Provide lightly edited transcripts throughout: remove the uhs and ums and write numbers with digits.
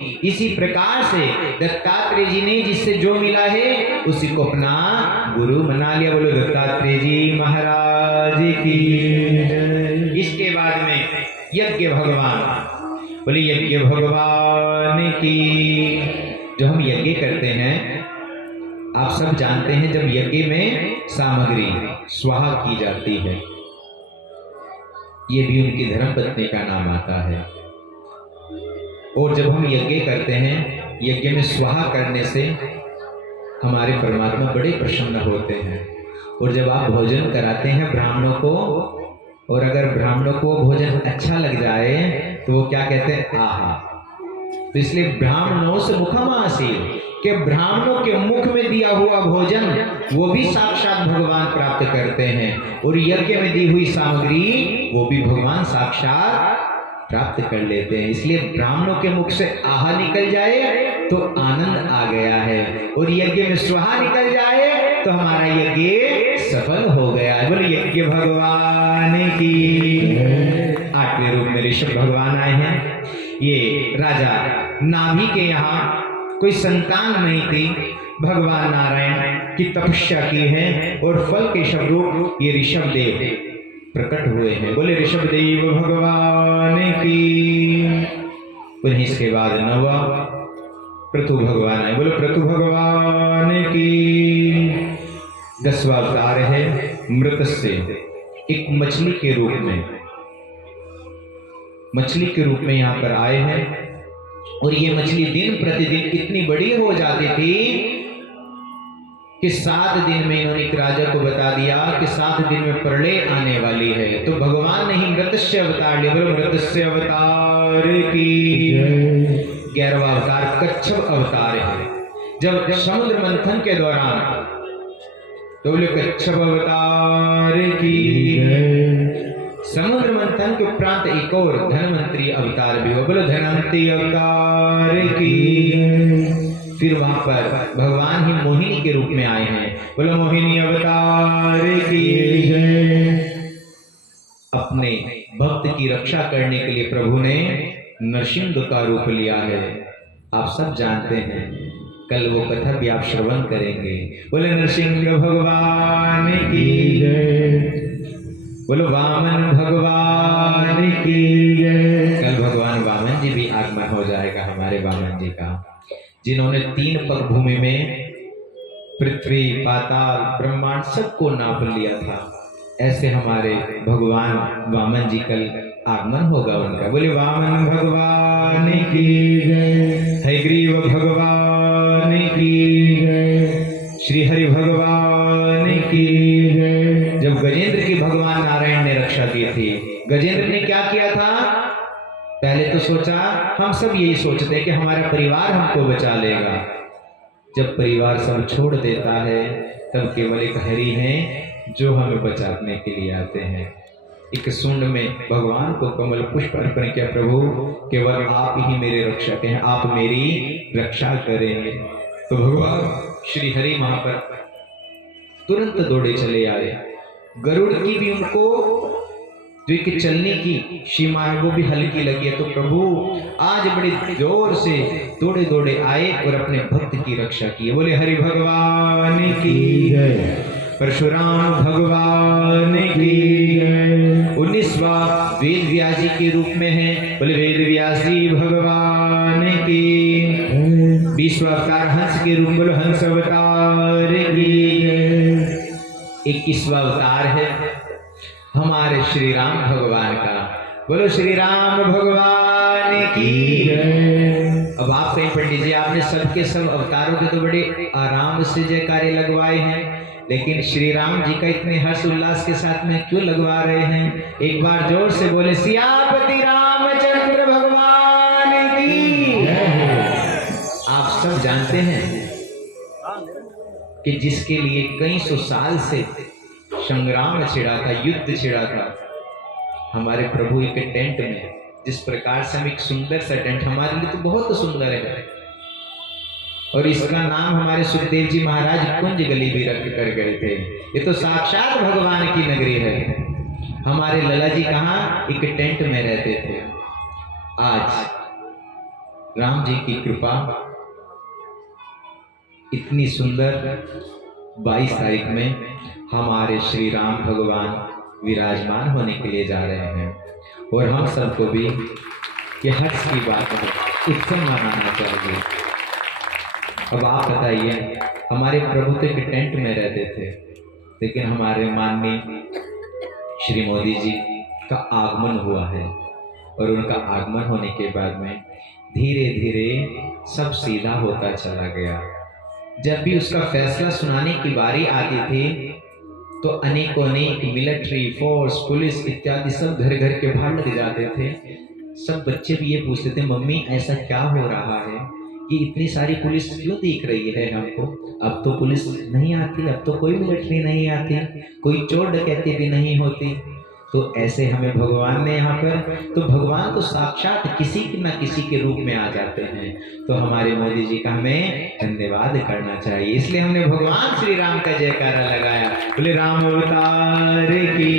इसी प्रकार से दत्तात्रेय जी ने जिससे जो मिला है उसी को अपना गुरु बना लिया। बोलो दत्तात्रेय जी महाराज की। इसके बाद में यज्ञ भगवान, बोले यज्ञ भगवान की। जो हम यज्ञ करते हैं आप सब जानते हैं, जब यज्ञ में सामग्री स्वाहा की जाती है, ये भी उनकी धर्मपत्नी का नाम आता है। और जब हम यज्ञ करते हैं, यज्ञ में स्वाहा करने से हमारे परमात्मा बड़े प्रसन्न होते हैं। और जब आप भोजन कराते हैं ब्राह्मणों को, और अगर ब्राह्मणों को भोजन अच्छा लग जाए तो वो क्या कहते हैं, आहा। तो इसलिए ब्राह्मणों से मुखमासीर, कि ब्राह्मणों के मुख में दिया हुआ भोजन वो भी साक्षात भगवान प्राप्त करते हैं, और यज्ञ में दी हुई सामग्री वो भी भगवान साक्षात प्राप्त कर लेते हैं। इसलिए ब्राह्मणों के मुख से आहा निकल जाए तो आनंद आ गया है, और यज्ञ में स्वाहा निकल जाए तो हमारा यज्ञ सफल हो गया है। बोले यज्ञ भगवान की। आठवें रूप में ऋषभ भगवान आए हैं। ये राजा नाभि के यहाँ कोई संतान नहीं थी, भगवान नारायण की तपस्या की है, और फल के स्वरूप ये ऋषभ देव प्रकट हुए हैं। बोले ऋषभ देव भगवान की। पुनः इसके बाद नवा पृथु भगवान आए। बोले पृथु भगवान की। 10वां अवतार है मृत से, एक मछली के रूप में, मछली के रूप में यहाँ पर आए हैं। और ये मछली दिन प्रतिदिन इतनी बड़ी हो जाती थी कि 7 दिन में इन्होंने एक राजा को बता दिया कि 7 दिन में प्रलय आने वाली है। तो भगवान ने ही मृत्स्य अवतार लिया। बोलो मृत्स्य अवतार की। 11वां अवतार कच्छप अवतार है। जब समुद्र मंथन के दौरान, तो बोले कच्छप अवतार की। समुद्र मंथन के उपरांत एक और धनवंतरी अवतार भी हो। बोलो धनवंतरी अवतार की। फिर वहां पर भगवान ही मोहिनी के रूप में आए हैं। बोलो मोहिनी अवतार की। अपने भक्त की रक्षा करने के लिए प्रभु ने नरसिंह का रूप लिया है। आप सब जानते हैं, कल वो कथा भी आप श्रवण करेंगे। बोले नरसिंह भगवान की जय। बोलो वामन भगवान की जय। कल भगवान वामन जी भी आगमन हो जाएगा, हमारे वामन जी का, जिन्होंने 3 पग भूमि में पृथ्वी पाताल ब्रह्मांड सबको नाप लिया था। ऐसे हमारे भगवान वामन जी कल आगमन होगा उनका। बोले वामन भगवान की जय। हयग्रीव भगवान की जय। श्री हरि भगवान की जय। जब गजेंद्र की भगवान नारायण ने रक्षा की थी, गजेंद्र ने क्या किया था, पहले तो सोचा, हम सब यही सोचते हैं कि हमारा परिवार हमको बचा लेगा। जब परिवार सब छोड़ देता है तब केवल एक हरि हैं जो हमें बचाने के लिए आते हैं। एक सुंड में भगवान को कमल पुष्प अर्पण किया, प्रभु केवल आप ही मेरे रक्षक हैं, आप मेरी रक्षा करेंगे। तो भगवान श्री हरि वहां पर तुरंत दौड़े चले आए। गरुड़ की भी उनको जो कि चलने की सीमा है वो भी हल्की लगी है। तो प्रभु आज बड़े जोर से दौड़े दौड़े आए और अपने भक्त की रक्षा की। बोले हरि भगवान की जय। परशुराम भगवान की जय। 19वां वेद व्यास जी के रूप में है। बोले वेद व्यास जी भगवान की। 20वां अवतार हंस के रूप, बोलो हंस अवतार की जय। 21वां अवतार है हमारे श्री राम भगवान का। बोलो श्री राम भगवान की जय। अब आप कहीं पंडित जी, आपने सबके सब अवतारों के तो बड़े आराम से जयकारे लगवाए हैं, लेकिन श्री राम जी का इतने हर्ष उल्लास के साथ में क्यों लगवा रहे हैं? एक बार जोर से बोले सियापति रामचंद्र भगवान की। आप सब जानते हैं कि जिसके लिए कई सौ साल से संग्राम छिड़ा था, युद्ध छिड़ा था, हमारे प्रभु के टेंट में, जिस प्रकार से हम एक सुंदर सा टेंट, हमारे लिए तो बहुत सुंदर है, और इसका नाम हमारे सुखदेव जी महाराज कुंज गली भी रख कर गए थे। ये तो साक्षात भगवान की नगरी है। हमारे लला जी कहाँ एक टेंट में रहते थे। आज राम जी की कृपा इतनी सुंदर 22 तारीख में हमारे श्री राम भगवान विराजमान होने के लिए जा रहे हैं और हम सबको भी ये हर्ष की बात है, उत्सव मनाना चाहिए। अब आप बताइए, हमारे प्रभु तो एक टेंट में रहते थे, लेकिन हमारे माननीय श्री मोदी जी का आगमन हुआ है और उनका आगमन होने के बाद में धीरे धीरे सब सीधा होता चला गया। जब भी उसका फैसला सुनाने की बारी आती थी तो अनेकों अनेक मिलिट्री फोर्स, पुलिस इत्यादि सब घर घर के बाहर लग जाते थे। सब बच्चे भी ये पूछते थे, मम्मी ऐसा क्या हो रहा है कि इतनी सारी पुलिस क्यों दिख रही है हमको? अब तो पुलिस नहीं आती, अब तो कोई मिलिट्री नहीं आती, कोई चोर डकैती भी नहीं होती। तो ऐसे हमें भगवान ने यहाँ पर, तो भगवान तो साक्षात किसी न किसी के रूप में आ जाते हैं। तो हमारे मोदी जी का हमें धन्यवाद करना चाहिए, इसलिए हमने भगवान श्री राम का जयकारा लगाया, बोले राम अवतार की।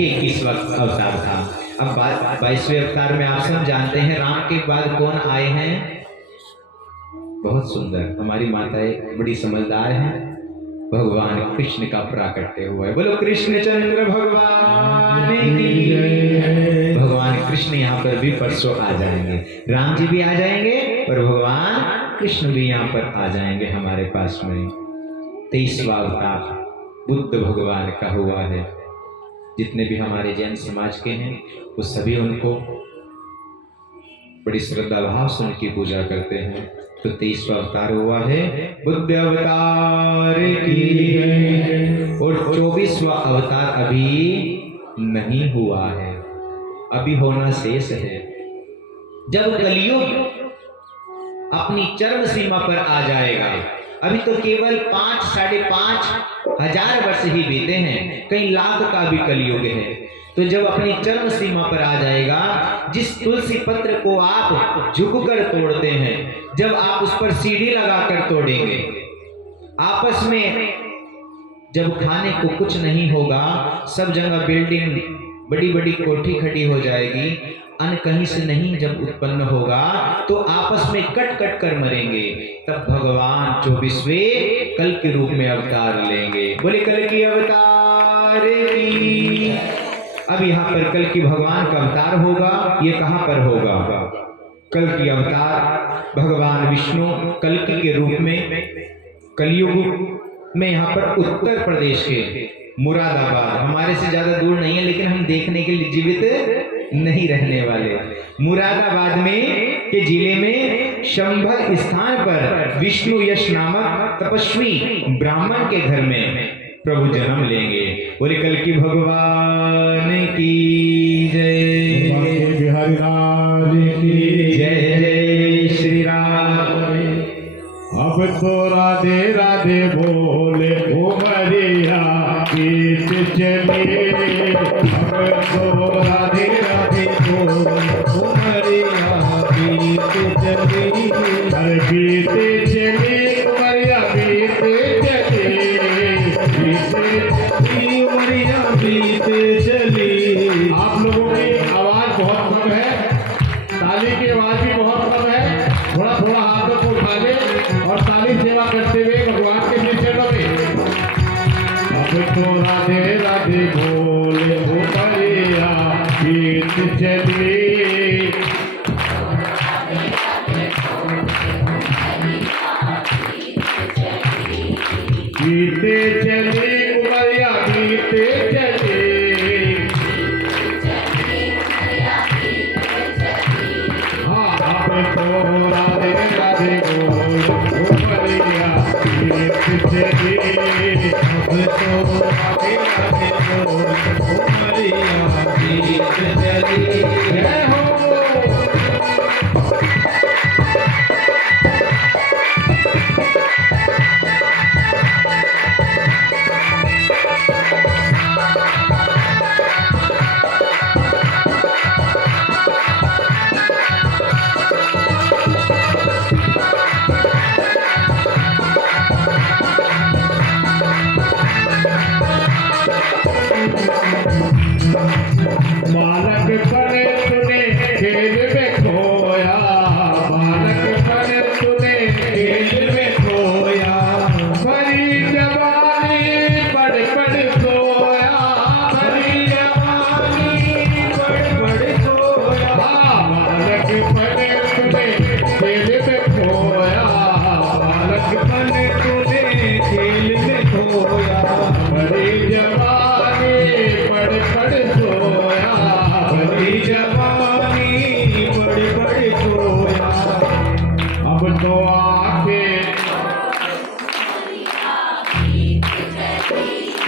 ये किस वक्त अवतार था? अब 22वें अवतार में आप सब जानते हैं राम के बाद कौन आए हैं? बहुत सुंदर, हमारी माताएं बड़ी समझदार हैं, भगवान कृष्ण का प्राकट्य हुआ है। बोलो कृष्णचंद्र भगवान की। भगवान कृष्ण यहाँ पर भी परसों आ जाएंगे, राम जी भी आ जाएंगे और भगवान कृष्ण भी यहाँ पर आ जाएंगे हमारे पास में। 23वां अवतार बुद्ध भगवान का हुआ है। जितने भी हमारे जैन समाज के हैं वो सभी उनको बड़ी श्रद्धा भाव से उनकी पूजा करते हैं। तो 23वां अवतार हुआ है बुद्ध अवतार की। और 24वां अवतार अभी नहीं हुआ है, अभी होना शेष है। जब कलयुग अपनी चरम सीमा पर आ जाएगा, अभी तो केवल 5 साढ़े 5 हजार वर्ष ही बीते हैं, कई लाख का भी कलयुग है। तो जब अपनी चरम सीमा पर आ जाएगा, जिस तुलसी पत्र को आप झुककर तोड़ते हैं, जब आप उस पर सीढ़ी लगाकर तोड़ेंगे, आपस में जब खाने को कुछ नहीं होगा, सब जगह बिल्डिंग बड़ी बड़ी कोठी खड़ी हो जाएगी, अन्न कहीं से नहीं जब उत्पन्न होगा तो आपस में कट कट कर मरेंगे, तब भगवान 24वें कल के रूप में अवतार लेंगे। बोले कल की अवतार की। अब यहाँ पर कल की भगवान का अवतार होगा, ये कहाँ पर होगा? कल की अवतार भगवान विष्णु कल्कि के रूप में कलयुग में यहाँ पर उत्तर प्रदेश के मुरादाबाद, हमारे से ज्यादा दूर नहीं है लेकिन हम देखने के लिए जीवित नहीं रहने वाले, मुरादाबाद में के जिले में शंभर स्थान पर विष्णु यश नामक तपस्वी ब्राह्मण के घर में प्रभु जन्म लेंगे। बोले कल की भगवान की जय, बिहारी लाल की जय जय श्री राम। अब तो राधे राधे बोले उमरिया गीत चले, अब तो राधे राधे बोले उमरिया गीत चले, गीत चले उमरिया गीत चले, गीत चली उमरिया गीत चली। आप लोगों की आवाज बहुत कम है, ताली की आवाज भी बहुत कम है, थोड़ा थोड़ा हाथों को उठा ले और ताली सेवा करते हुए भगवान के चरणों में। अब तो राधे राधे बोले उमरिया गीत चले, गीते चले उमरिया गीते चले, हाँ अब तो राधे राधे बोले उमरिया गीत चले, अब तो राधे राधे बोले उमरिया गीत चले। जय हो। खेल में खोया, बालकपन तूने खेल में खोया, बड़ी जवानी पड़ पड़ सोया, बड़ी जवानी बड़े बड़े खोया। अब तो आके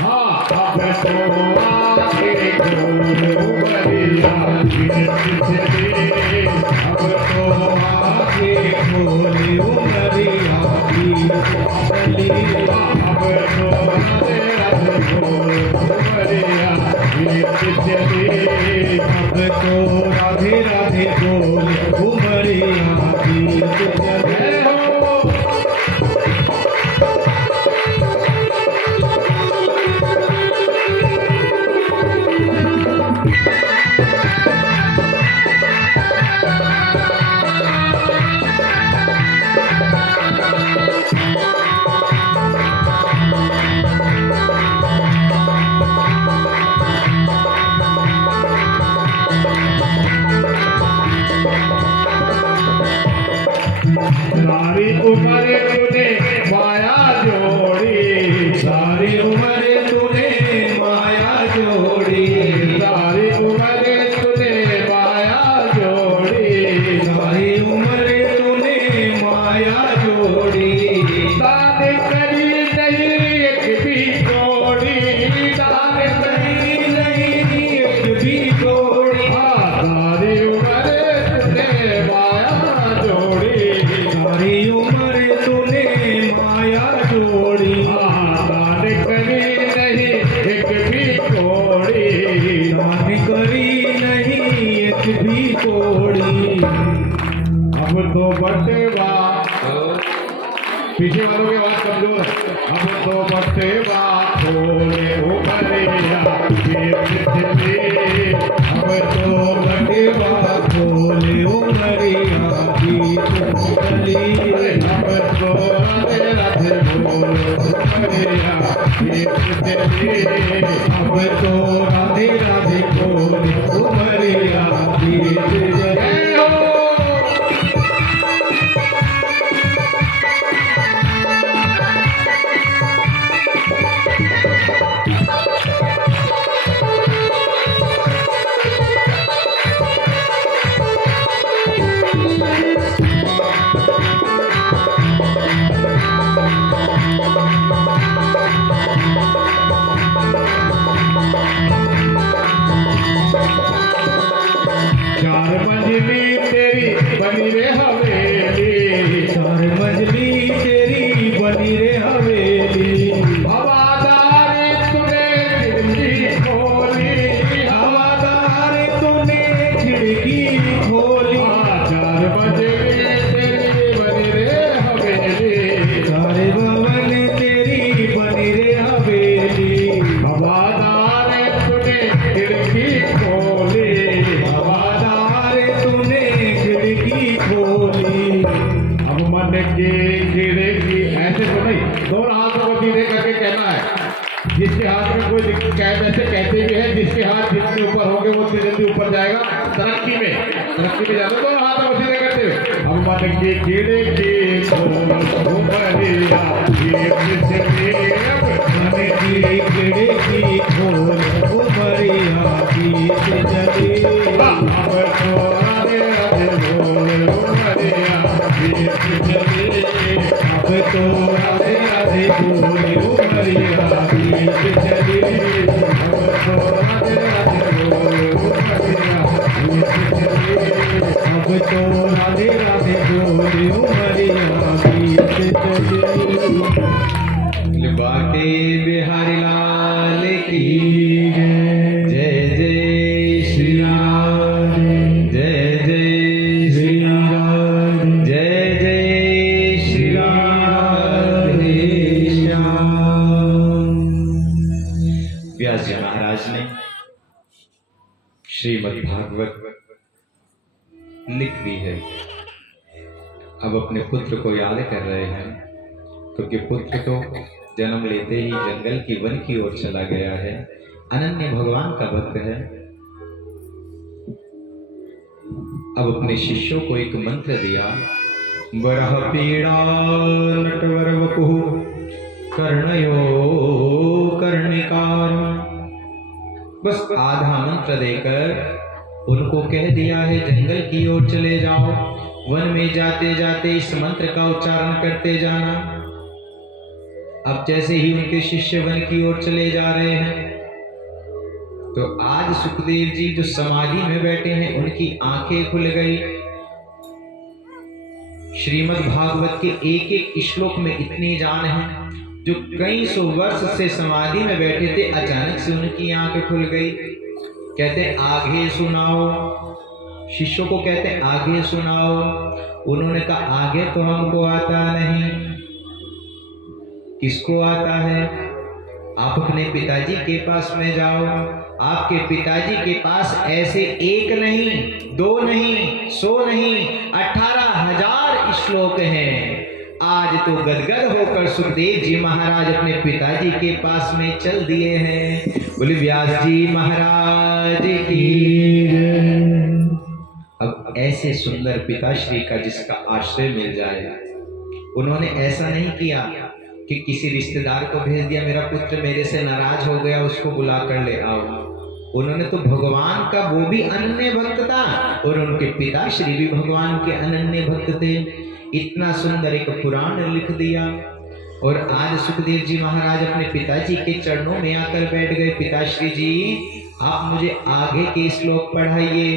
हाँ अब तो आके खोल उमरिया बीत चली, अब तो आके खोले उमरिया बीत चली, अब तो राधे राधे खोल उमरिया बीत चली, अब तो राधे राधे बोले उमरिया बीत चली। जय हो। सारी उम्र तूने माया जोड़ी, सारी उम्र तूने माया जोड़ी, सारी उम्र तूने माया जोड़ी, सारी उम्र तूने माया जोड़ी, दान करी नहीं एक भी जोड़ी, दान करी नहीं एक भी जोड़ी, सारी उम्र तूने माया जोड़ी, सारी उम्र तूने माया जोड़ी, दान करी नहीं एक भी जोड़ी, दान करी नहीं एक भी जोड़ी। अब तो बटेवा पीछे वालों की आवाज कमजोर है। अब तो बटेवा खोले उमरिया बीत चली, अब तो बटेवा खोले उमरिया बीत चली, अब तो राधे राधे बोले उमरिया बीत चली, अब तो राधे राधे बोले उमरिया बीत चली। जय हो। चार मंजिली तेरी बनी रे हवेली, चार मंजिली तेरी बनी रे हवेली, हवादारी तूने खिड़की खोली, हवादार तूने खिड़की खोली, चार मंजिली तेरी बनी रे हवेली, सारे भवन तेरी बनी रे हवेली, हवादारी तूने खिड़की खोली, हवादार तूने खिड़की खोली। अब मन की खिड़की ऐसे तो नहीं, दोनों हाथों को सीधे करके कहना है। जिसके हाथ में कोई ऐसे कहते भी है, जिसके हाथ जितने ऊपर होंगे वो उतनी जल्दी ऊपर जाएगा तरक्की में जाएगा। दोनों हाथों को सीधे करते हुए अब मन की खिड़की खोल उमरिया बीत चली, मन की खिड़की खोल उमरिया बीत चली, अब तो राधे राधे बोल उमरिया बीत चली, अब तो राधे राधे बोले उमरिया बीत चली, अब तो राधे राधे बोल उमरिया बीत चली, अब तो राधे राधे बोले उमरिया बीत चली। बाटे बिहारी लाल की जय जय श्री राम, जय जय श्री राम, जय जय श्री राधे श्याम। व्यास जी महाराज ने श्रीमद् भागवत लिख दी है। अब अपने पुत्र को याद कर रहे हैं, क्योंकि पुत्र तो जन्म लेते ही जंगल की वन की ओर चला गया है, अनन्य भगवान का भक्त है। अब अपने शिष्यों को एक मंत्र दिया वरह पीड़ा नटवर वपुः कर्णयो कर्णिकार। बस आधा मंत्र देकर उनको कह दिया है जंगल की ओर चले जाओ, वन में जाते जाते इस मंत्र का उच्चारण करते जाना। अब जैसे ही उनके शिष्य वन की ओर चले जा रहे हैं तो आज सुखदेव जी जो समाधि में बैठे हैं उनकी आंखें खुल गई। श्रीमद् भागवत के एक एक श्लोक में इतनी जान है, जो कई सौ वर्ष से समाधि में बैठे थे अचानक से उनकी आंखें खुल गई। कहते आगे सुनाओ, शिष्यों को कहते आगे सुनाओ। उन्होंने कहा आगे तो हमको आता नहीं। किसको आता है? आप अपने पिताजी के पास में जाओ। आपके पिताजी के पास ऐसे एक नहीं, दो नहीं, 100 नहीं, 18,000 श्लोक हैं। आज तो गदगद होकर सुखदेव जी महाराज अपने पिताजी के पास में चल दिए हैं। बोले व्यास जी महाराज की जय। अब ऐसे सुंदर पिताश्री का जिसका आश्रय मिल जाए, उन्होंने ऐसा नहीं किया कि किसी रिश्तेदार को भेज दिया, मेरा पुत्र मेरे से नाराज हो गया, उसको बुला कर ले आओ। उन्होंने तो भगवान का वो भी अनन्य भक्त था और उनके पिताश्री भी भगवान के अनन्य भक्त थे। इतना सुंदर एक पुराण लिख दिया और आज सुखदेव जी महाराज अपने पिताजी के चरणों में आकर बैठ गए। पिताश्री जी आप मुझे आगे के श्लोक पढ़ाइए।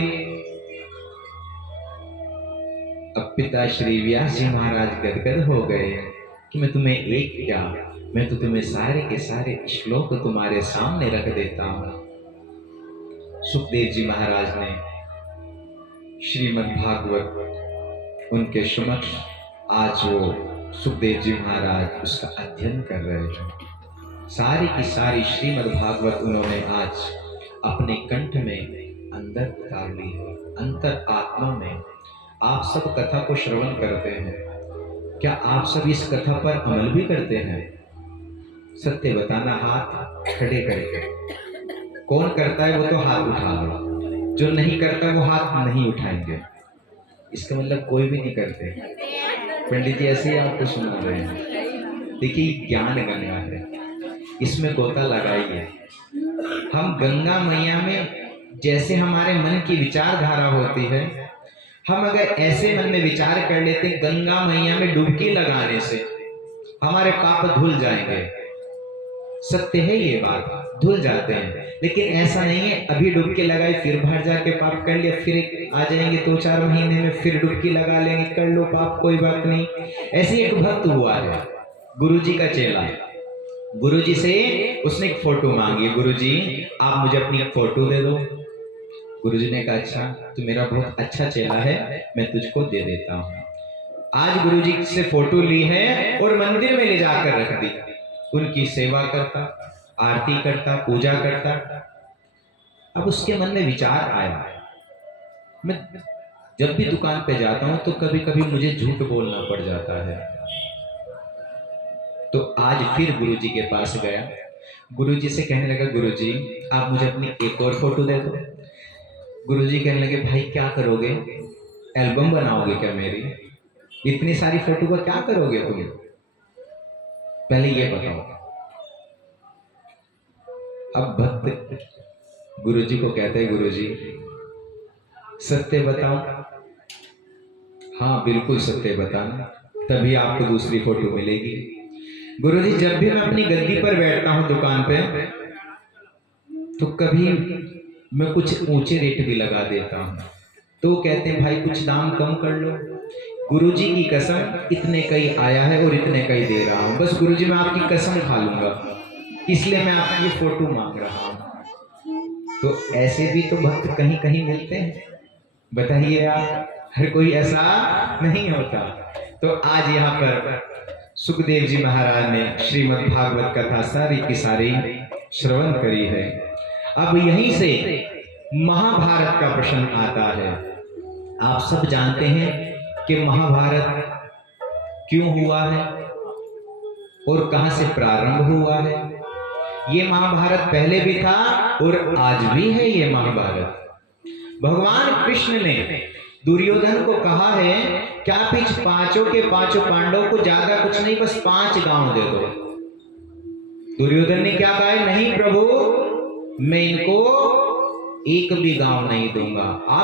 अब पिताश्री व्यास जी महाराज गदगद हो गए कि मैं तुम्हें एक क्या, मैं तो तुम्हें सारे के सारे श्लोक तुम्हारे सामने रख देता हूं। सुखदेव जी महाराज ने श्रीमद् भागवत उनके समक्ष आज वो सुखदेव जी महाराज उसका अध्ययन कर रहे हैं। सारी की सारी श्रीमद् भागवत उन्होंने आज अपने कंठ में अंदर उतार ली है। अंतर आत्मा में आप सब कथा को श्रवण करते हैं, क्या आप सब इस कथा पर अमल भी करते हैं? सत्य बताना हाथ खड़े करके। कौन करता है वो तो हाथ उठा लो, जो नहीं करता वो हाथ नहीं उठाएंगे। इसका मतलब कोई भी नहीं करते। पंडित जी ऐसे ही आपको सुना रहे हैं। देखिए ज्ञान गंगा है, इसमें गोता लगाइए। हम गंगा मैया में जैसे हमारे मन की विचारधारा होती है, हम अगर ऐसे मन में विचार कर लेते गंगा मैया में डुबकी लगाने से हमारे पाप धुल जाएंगे। सत्य है ये बात, धुल जाते हैं। लेकिन ऐसा नहीं है अभी डुबकी लगाई फिर बाहर जाके पाप कर लिया, फिर आ जाएंगे 2-4 महीने में फिर डुबकी लगा लेंगे, कर लो पाप कोई बात नहीं। ऐसे एक भक्त हुआ है, गुरुजी का चेला। गुरुजी से उसने एक फोटो मांगी, गुरुजी आप मुझे अपनी एक फोटो दे दो। गुरुजी ने कहा अच्छा तू मेरा बहुत अच्छा चेला है, मैं तुझको दे देता हूँ। आज गुरुजी से फोटो ली है और मंदिर में ले जाकर रख दी। उनकी सेवा करता, आरती करता, पूजा करता। अब उसके मन में विचार आया, मैं जब भी दुकान पे जाता हूं तो कभी कभी मुझे झूठ बोलना पड़ जाता है। तो आज फिर गुरुजी के पास गया। गुरुजी से कहने लगा गुरुजी आप मुझे अपनी एक और फोटो दे दो। गुरुजी कहने लगे भाई क्या करोगे, एल्बम बनाओगे क्या मेरी? इतनी सारी फोटो का क्या करोगे तुम, पहले ये बताओ। अब भक्त गुरुजी को कहते हैं गुरुजी सत्य बताओ। हाँ बिल्कुल सत्य बताना, तभी आपको दूसरी फोटो मिलेगी। गुरुजी जब भी मैं अपनी गद्दी पर बैठता हूं दुकान पे तो कभी मैं कुछ ऊंचे रेट भी लगा देता हूं, तो कहते हैं भाई कुछ दाम कम कर लो। गुरुजी की कसम इतने का ही आया है और इतने का ही दे रहा हूं, बस गुरुजी मैं आपकी कसम खा लूंगा, इसलिए मैं आपकी ये फोटो मांग रहा हूं। तो ऐसे भी तो भक्त कहीं कहीं मिलते हैं, बताइए आप, हर कोई ऐसा नहीं होता। तो आज यहाँ पर सुखदेव जी महाराज ने श्रीमद् भागवत कथा सारी की सारी श्रवण करी है। अब यहीं से महाभारत का प्रश्न आता है। आप सब जानते हैं कि महाभारत क्यों हुआ है और कहां से प्रारंभ हुआ है। ये महाभारत पहले भी था और आज भी है ये महाभारत। भगवान कृष्ण ने दुर्योधन को कहा है क्या पिछ पांचों के पांचों पांडवों को ज्यादा कुछ नहीं, बस 5 गांव दे दो। दुर्योधन ने क्या कहा है, नहीं प्रभु मैं इनको एक भी गांव नहीं दूंगा, आप